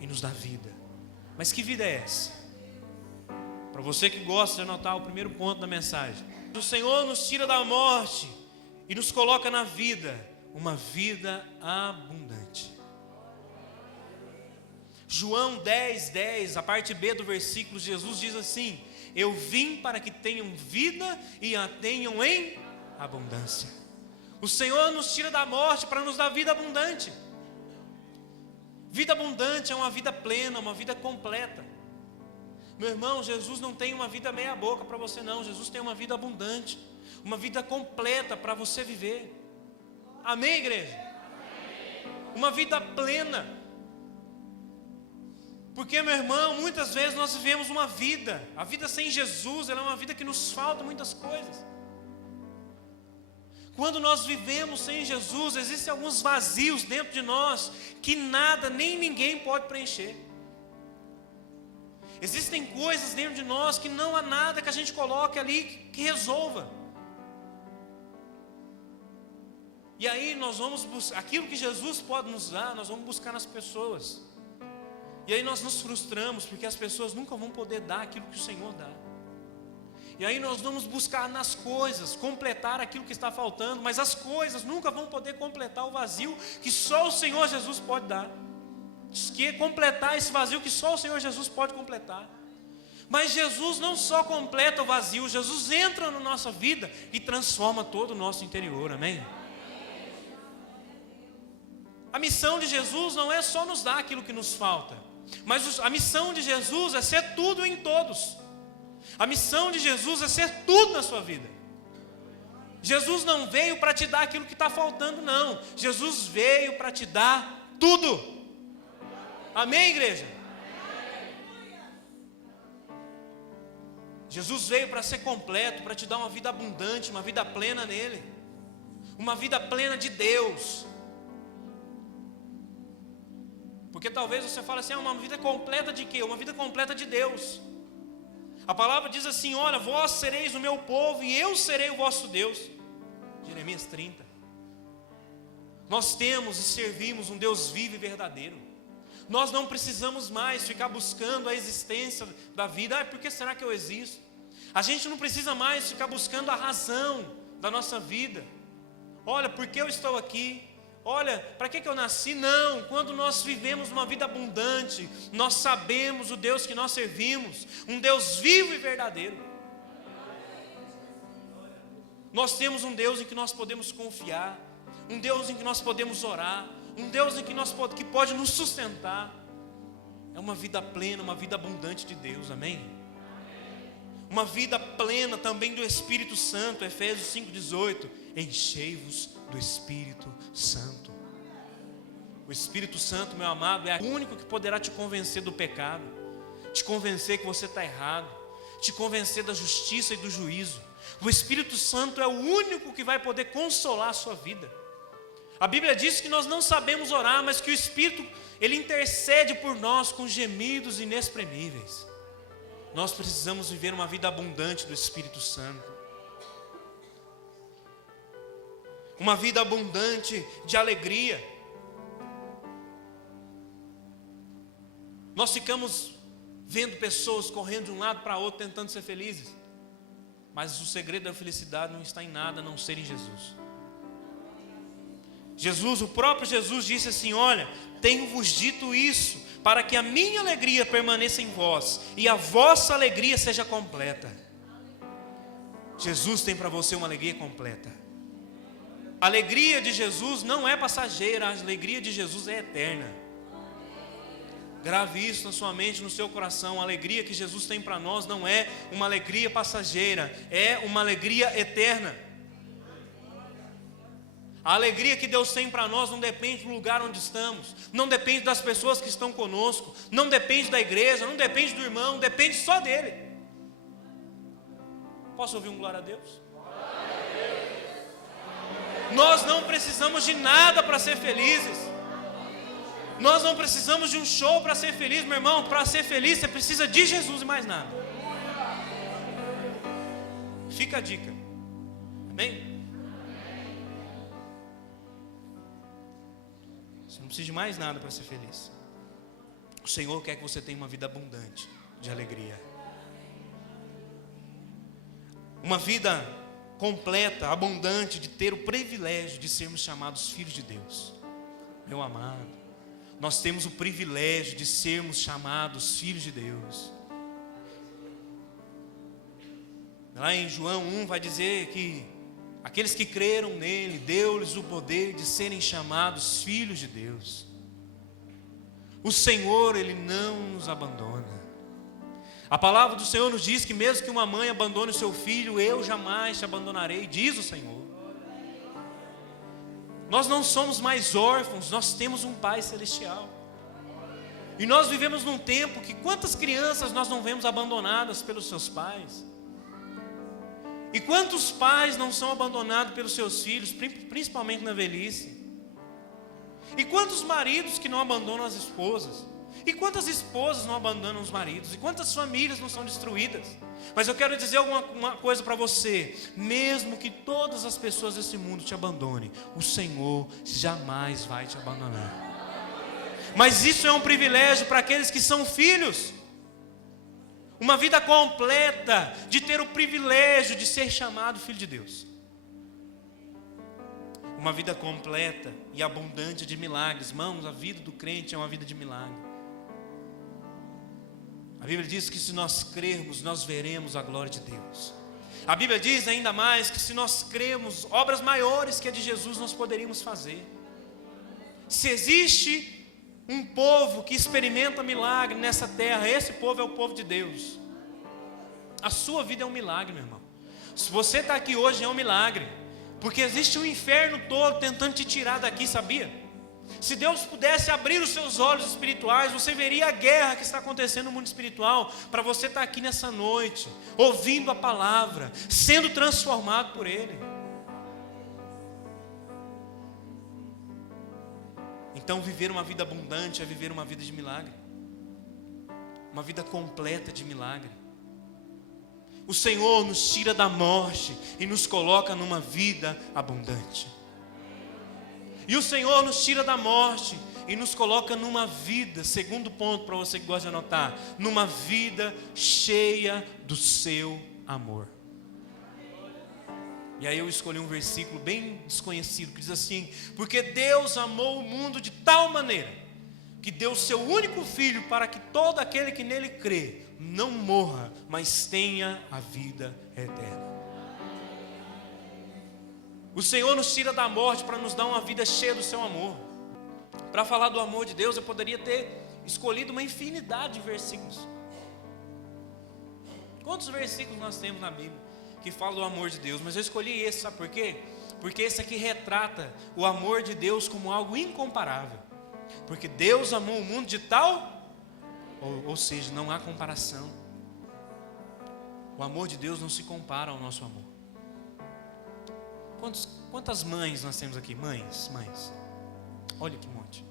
e nos dá vida. Mas que vida é essa? Para você que gosta de anotar o primeiro ponto da mensagem: o Senhor nos tira da morte e nos coloca na vida, uma vida abundante. João 10:10, a parte B do versículo, Jesus diz assim: eu vim para que tenham vida e a tenham em abundância. O Senhor nos tira da morte para nos dar vida abundante. Vida abundante é uma vida plena, uma vida completa. Meu irmão, Jesus não tem uma vida meia boca para você não. Jesus tem uma vida abundante, uma vida completa para você viver. Amém, igreja? Uma vida plena. Porque, meu irmão, muitas vezes nós vivemos uma vida, a vida sem Jesus, ela é uma vida que nos falta muitas coisas. Quando nós vivemos sem Jesus, existem alguns vazios dentro de nós que nada nem ninguém pode preencher. Existem coisas dentro de nós que não há nada que a gente coloque ali que resolva. E aí nós vamos buscar aquilo que Jesus pode nos dar, nós vamos buscar nas pessoas. E aí nós nos frustramos porque as pessoas nunca vão poder dar aquilo que o Senhor dá. E aí nós vamos buscar nas coisas, completar aquilo que está faltando, mas as coisas nunca vão poder completar o vazio que só o Senhor Jesus pode dar. Que é completar esse vazio que só o Senhor Jesus pode completar. Mas Jesus não só completa o vazio, Jesus entra na nossa vida e transforma todo o nosso interior, amém? A missão de Jesus não é só nos dar aquilo que nos falta, mas a missão de Jesus é ser tudo em todos. A missão de Jesus é ser tudo na sua vida. Jesus não veio para te dar aquilo que está faltando, não. Jesus veio para te dar tudo. Amém, igreja? Jesus veio para ser completo, para te dar uma vida abundante, uma vida plena nele. Uma vida plena de Deus. Porque talvez você fale assim, uma vida completa de quê? Uma vida completa de Deus. A palavra diz assim, olha, vós sereis o meu povo e eu serei o vosso Deus. Jeremias 30. Nós temos e servimos um Deus vivo e verdadeiro. Nós não precisamos mais ficar buscando a existência da vida. Por que será que eu existo? A gente não precisa mais ficar buscando a razão da nossa vida. Olha, por que eu estou aqui? Olha, para que eu nasci? Não, quando nós vivemos uma vida abundante, nós sabemos o Deus que nós servimos, um Deus vivo e verdadeiro. Nós temos um Deus em que nós podemos confiar, um Deus em que nós podemos orar, um Deus em que pode nos sustentar. É uma vida plena, uma vida abundante de Deus, amém? Uma vida plena também do Espírito Santo, Efésios 5,18, enchei-vos do Espírito Santo. O Espírito Santo, meu amado, é o único que poderá te convencer do pecado, te convencer que você está errado, te convencer da justiça e do juízo. O Espírito Santo é o único que vai poder consolar a sua vida. A Bíblia diz que nós não sabemos orar, mas que o Espírito, Ele intercede por nós com gemidos inexprimíveis. Nós precisamos viver uma vida abundante do Espírito Santo. Uma vida abundante de alegria. Nós ficamos vendo pessoas correndo de um lado para outro tentando ser felizes, mas o segredo da felicidade não está em nada a não ser em Jesus. Jesus, o próprio Jesus disse assim, olha, tenho-vos dito isso, para que a minha alegria permaneça em vós, e a vossa alegria seja completa. Jesus tem para você uma alegria completa. A alegria de Jesus não é passageira, a alegria de Jesus é eterna. Grave isso na sua mente, no seu coração. A alegria que Jesus tem para nós não é uma alegria passageira, é uma alegria eterna. A alegria que Deus tem para nós não depende do lugar onde estamos, não depende das pessoas que estão conosco, não depende da igreja, não depende do irmão, depende só dele. Posso ouvir um glória a Deus? Nós não precisamos de nada para ser felizes. Nós não precisamos de um show para ser feliz, meu irmão. Para ser feliz você precisa de Jesus e mais nada. Fica a dica. Amém? Você não precisa de mais nada para ser feliz. O Senhor quer que você tenha uma vida abundante de alegria. Uma vida completa, abundante, de ter o privilégio de sermos chamados filhos de Deus. Meu amado, nós temos o privilégio de sermos chamados filhos de Deus. Lá em João 1 vai dizer que aqueles que creram nele, deu-lhes o poder de serem chamados filhos de Deus. O Senhor, Ele não nos abandona. A palavra do Senhor nos diz que mesmo que uma mãe abandone o seu filho, eu jamais te abandonarei, diz o Senhor. Nós não somos mais órfãos, nós temos um Pai celestial. E nós vivemos num tempo que quantas crianças nós não vemos abandonadas pelos seus pais? E quantos pais não são abandonados pelos seus filhos, principalmente na velhice? E quantos maridos que não abandonam as esposas? E quantas esposas não abandonam os maridos? E quantas famílias não são destruídas? Mas eu quero dizer uma coisa para você: mesmo que todas as pessoas desse mundo te abandonem, o Senhor jamais vai te abandonar. Mas isso é um privilégio para aqueles que são filhos. Uma vida completa, de ter o privilégio de ser chamado filho de Deus. Uma vida completa e abundante de milagres. Irmãos, a vida do crente é uma vida de milagre. A Bíblia diz que se nós crermos, nós veremos a glória de Deus. A Bíblia diz ainda mais que se nós crermos, obras maiores que a de Jesus nós poderíamos fazer. Se existe um povo que experimenta milagre nessa terra, esse povo é o povo de Deus. A sua vida é um milagre, meu irmão. Se você está aqui hoje é um milagre, porque existe um inferno todo tentando te tirar daqui, sabia? Se Deus pudesse abrir os seus olhos espirituais, você veria a guerra que está acontecendo no mundo espiritual, para você estar aqui nessa noite, ouvindo a palavra, sendo transformado por Ele. Então viver uma vida abundante é viver uma vida de milagre, uma vida completa de milagre. O Senhor nos tira da morte e nos coloca numa vida abundante. E o Senhor nos tira da morte e nos coloca numa vida, segundo ponto para você que gosta de anotar, numa vida cheia do seu amor. E aí eu escolhi um versículo bem desconhecido, que diz assim: porque Deus amou o mundo de tal maneira, que deu o seu único filho, para que todo aquele que nele crê, não morra, mas tenha a vida eterna. O Senhor nos tira da morte para nos dar uma vida cheia do seu amor. Para falar do amor de Deus, eu poderia ter escolhido uma infinidade de versículos. Quantos versículos nós temos na Bíblia que falam do amor de Deus? Mas eu escolhi esse, sabe por quê? Porque esse aqui retrata o amor de Deus como algo incomparável. Porque Deus amou o mundo de tal, ou seja, não há comparação. O amor de Deus não se compara ao nosso amor. Quantas mães nós temos aqui? Mães. Olha que monte.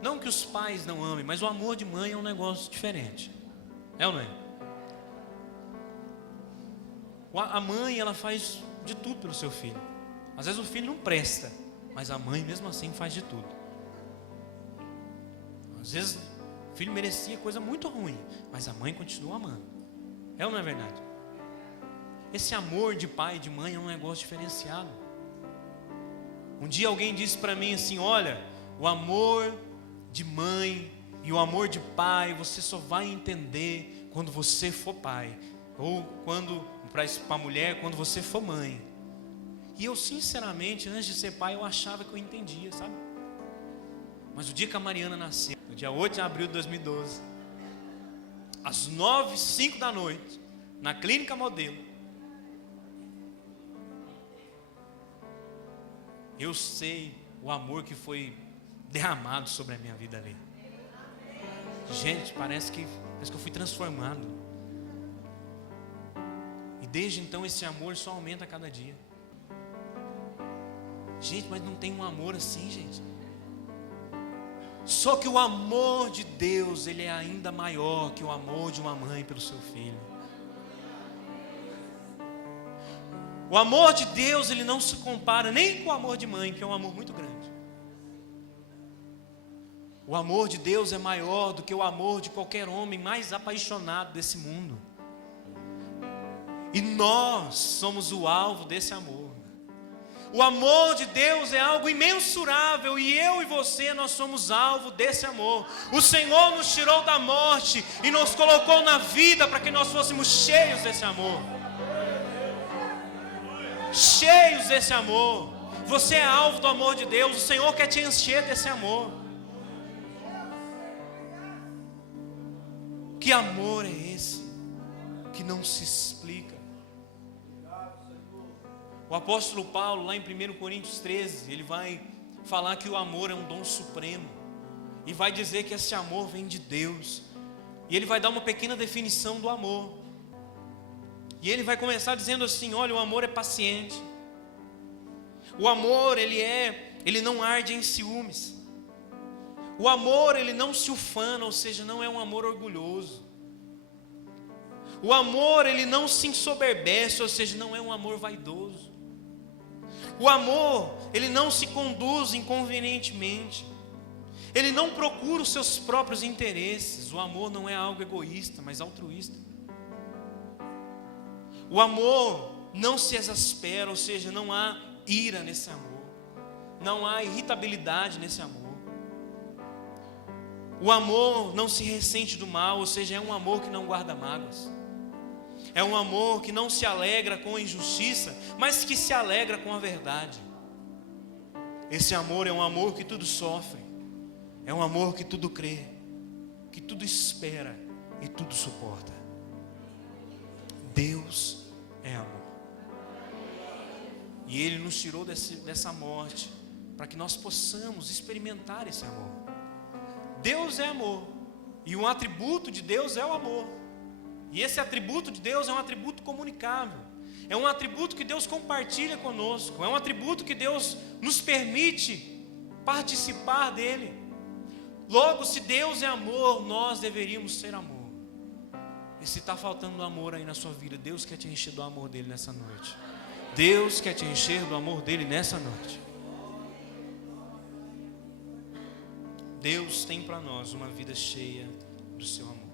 Não que os pais não amem, mas o amor de mãe é um negócio diferente. É ou não é? A mãe, ela faz de tudo pelo seu filho. Às vezes o filho não presta, mas a mãe mesmo assim faz de tudo. Às vezes o filho merecia coisa muito ruim, mas a mãe continua amando. É ou não é verdade? Esse amor de pai e de mãe é um negócio diferenciado. Um dia alguém disse para mim assim: olha, o amor de mãe e o amor de pai você só vai entender quando você for pai, ou quando, para a mulher, quando você for mãe. E eu sinceramente, antes de ser pai, eu achava que eu entendia, sabe? Mas o dia que a Mariana nasceu, no dia 8 de abril de 2012, às 9h05 da noite, na Clínica Modelo, eu sei o amor que foi derramado sobre a minha vida ali. Gente, parece que eu fui transformado. E desde então esse amor só aumenta a cada dia. Gente, mas não tem um amor assim, gente. Só que o amor de Deus, ele é ainda maior que o amor de uma mãe pelo seu filho. O amor de Deus, ele não se compara nem com o amor de mãe, que é um amor muito grande. O amor de Deus é maior do que o amor de qualquer homem mais apaixonado desse mundo. E nós somos o alvo desse amor. O amor de Deus é algo imensurável, e eu e você, nós somos alvo desse amor. O Senhor nos tirou da morte e nos colocou na vida para que nós fôssemos cheios desse amor. Cheios desse amor. Você é alvo do amor de Deus. O Senhor quer te encher desse amor. Que amor é esse que não se explica? O apóstolo Paulo, lá em 1 Coríntios 13, ele vai falar que o amor é um dom supremo, e vai dizer que esse amor vem de Deus. E ele vai dar uma pequena definição do amor. E ele vai começar dizendo assim: olha, o amor é paciente. O amor, ele não arde em ciúmes. O amor, ele não se ufana, ou seja, não é um amor orgulhoso. O amor, ele não se ensoberbece, ou seja, não é um amor vaidoso. O amor, ele não se conduz inconvenientemente. Ele não procura os seus próprios interesses. O amor não é algo egoísta, mas altruísta. O amor não se exaspera, ou seja, não há ira nesse amor. Não há irritabilidade nesse amor. O amor não se ressente do mal, ou seja, é um amor que não guarda mágoas. É um amor que não se alegra com a injustiça, mas que se alegra com a verdade. Esse amor é um amor que tudo sofre. É um amor que tudo crê, que tudo espera e tudo suporta. Deus é amor. E Ele nos tirou dessa morte para que nós possamos experimentar esse amor. Deus é amor. E um atributo de Deus é o amor. E esse atributo de Deus é um atributo comunicável. É um atributo que Deus compartilha conosco. É um atributo que Deus nos permite participar dele. Logo, se Deus é amor, nós deveríamos ser amor. E se está faltando amor aí na sua vida, Deus quer te encher do amor dele nessa noite. Deus quer te encher do amor dele nessa noite. Deus tem para nós uma vida cheia do seu amor.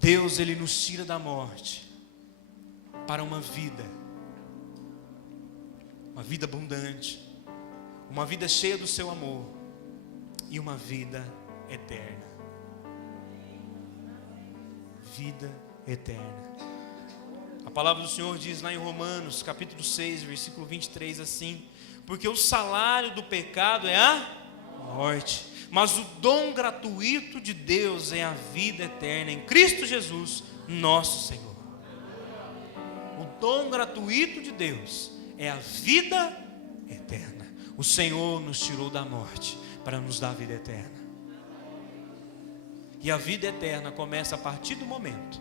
Deus, Ele nos tira da morte para uma vida abundante, uma vida cheia do seu amor e uma vida eterna. Vida eterna. A palavra do Senhor diz lá em Romanos, capítulo 6, versículo 23, assim: porque o salário do pecado é a morte, mas o dom gratuito de Deus é a vida eterna em Cristo Jesus, nosso Senhor. O dom gratuito de Deus é a vida eterna. O Senhor nos tirou da morte para nos dar a vida eterna. E a vida eterna começa a partir do momento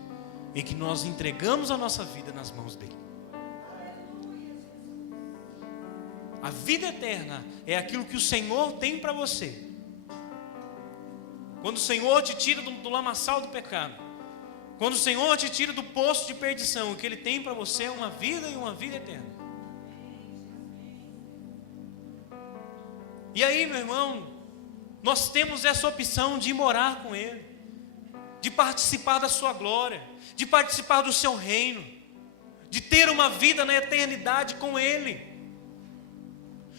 em que nós entregamos a nossa vida nas mãos dele. A vida eterna é aquilo que o Senhor tem para você. Quando o Senhor te tira do lamaçal do pecado, quando o Senhor te tira do poço de perdição, o que Ele tem para você é uma vida e uma vida eterna. E aí, meu irmão, nós temos essa opção de ir morar com Ele, de participar da sua glória, de participar do seu reino, de ter uma vida na eternidade com Ele.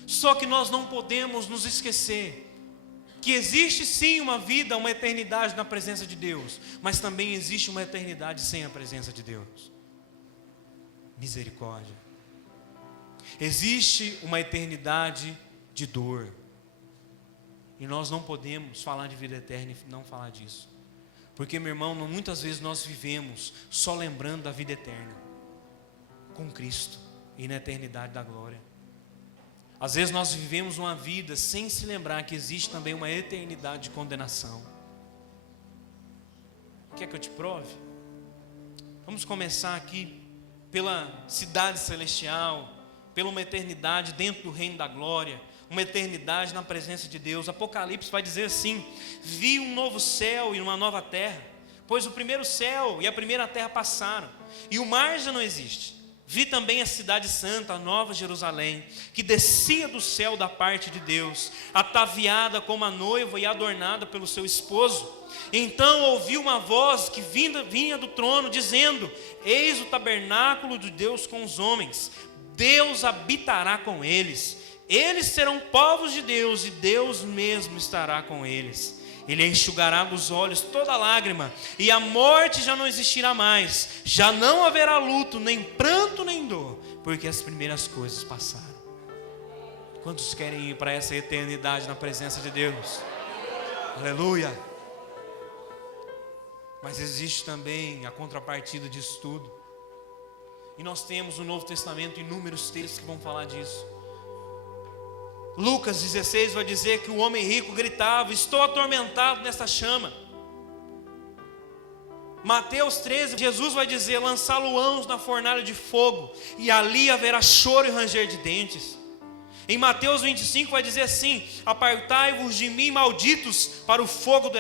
Só que nós não podemos nos esquecer que existe sim uma vida, uma eternidade na presença de Deus, mas também existe uma eternidade sem a presença de Deus. Misericórdia. Existe uma eternidade de dor. E nós não podemos falar de vida eterna e não falar disso. Porque, meu irmão, muitas vezes nós vivemos só lembrando da vida eterna com Cristo e na eternidade da glória. Às vezes nós vivemos uma vida sem se lembrar que existe também uma eternidade de condenação. Quer que eu te prove? Vamos começar aqui pela cidade celestial, pela uma eternidade dentro do reino da glória, uma eternidade na presença de Deus. Apocalipse vai dizer assim: vi um novo céu e uma nova terra, pois o primeiro céu e a primeira terra passaram, e o mar já não existe. Vi também a cidade santa, a nova Jerusalém, que descia do céu da parte de Deus, ataviada como a noiva e adornada pelo seu esposo. Então ouvi uma voz que vinha do trono, dizendo: eis o tabernáculo de Deus com os homens, Deus habitará com eles, eles serão povos de Deus, e Deus mesmo estará com eles. Ele enxugará dos olhos toda lágrima, e a morte já não existirá mais, já não haverá luto, nem pranto, nem dor, porque as primeiras coisas passaram. Quantos querem ir para essa eternidade na presença de Deus? Aleluia! Mas existe também a contrapartida disso tudo, e nós temos no Novo Testamento inúmeros textos que vão falar disso. Lucas 16 vai dizer que o homem rico gritava: estou atormentado nesta chama. Mateus 13, Jesus vai dizer: lançá-lo-ãos na fornalha de fogo, e ali haverá choro e ranger de dentes. Em Mateus 25 vai dizer assim: apartai-vos de mim, malditos, para o fogo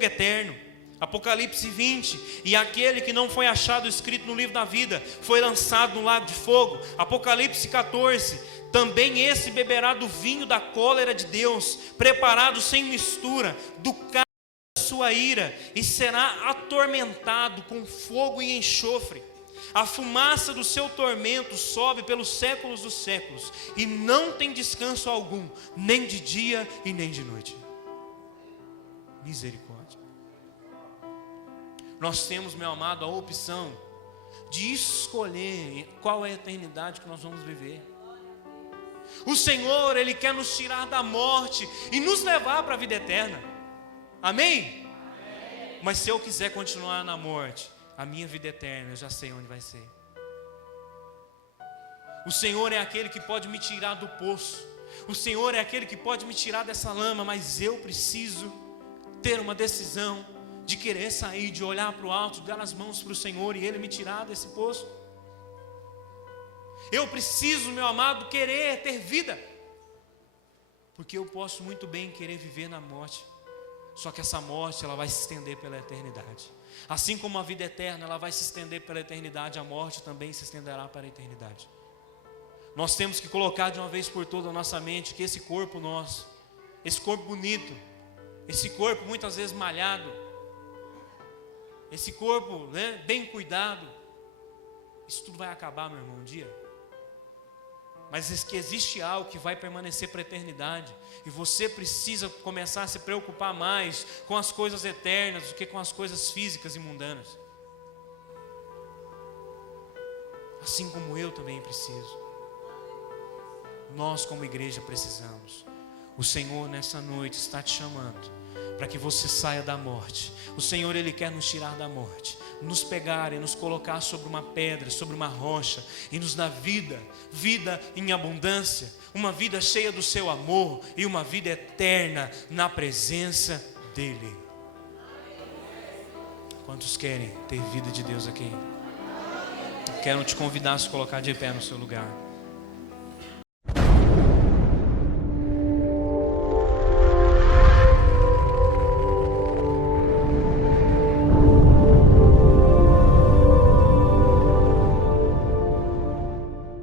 eterno. Apocalipse 20, e aquele que não foi achado escrito no livro da vida foi lançado no lago de fogo. Apocalipse 14, também esse beberá do vinho da cólera de Deus, preparado sem mistura, do cálice da sua ira, e será atormentado com fogo e enxofre. A fumaça do seu tormento sobe pelos séculos dos séculos, e não tem descanso algum, nem de dia e nem de noite. Misericórdia. Nós temos, meu amado, a opção de escolher qual é a eternidade que nós vamos viver. O Senhor, Ele quer nos tirar da morte e nos levar para a vida eterna. Amém? Amém? Mas se eu quiser continuar na morte, a minha vida eterna, eu já sei onde vai ser. O Senhor é aquele que pode me tirar do poço. O Senhor é aquele que pode me tirar dessa lama, mas eu preciso ter uma decisão de querer sair, de olhar para o alto, de dar as mãos para o Senhor e Ele me tirar desse poço. Eu preciso, meu amado, querer ter vida, porque eu posso muito bem querer viver na morte, só que essa morte ela vai se estender pela eternidade. Assim como a vida eterna ela vai se estender pela eternidade, a morte também se estenderá para a eternidade. Nós temos que colocar de uma vez por toda a nossa mente que esse corpo nosso, esse corpo bonito, esse corpo muitas vezes malhado, esse corpo, né, bem cuidado, isso tudo vai acabar, meu irmão, um dia. Mas que existe algo que vai permanecer para a eternidade, e você precisa começar a se preocupar mais com as coisas eternas do que com as coisas físicas e mundanas. Assim como eu também preciso. Nós como igreja precisamos. O Senhor nessa noite está te chamando para que você saia da morte. O Senhor, Ele quer nos tirar da morte, nos pegar e nos colocar sobre uma pedra, sobre uma rocha, e nos dar vida, vida em abundância, uma vida cheia do seu amor e uma vida eterna na presença dEle. Quantos querem ter vida de Deus aqui? Quero te convidar a se colocar de pé no seu lugar.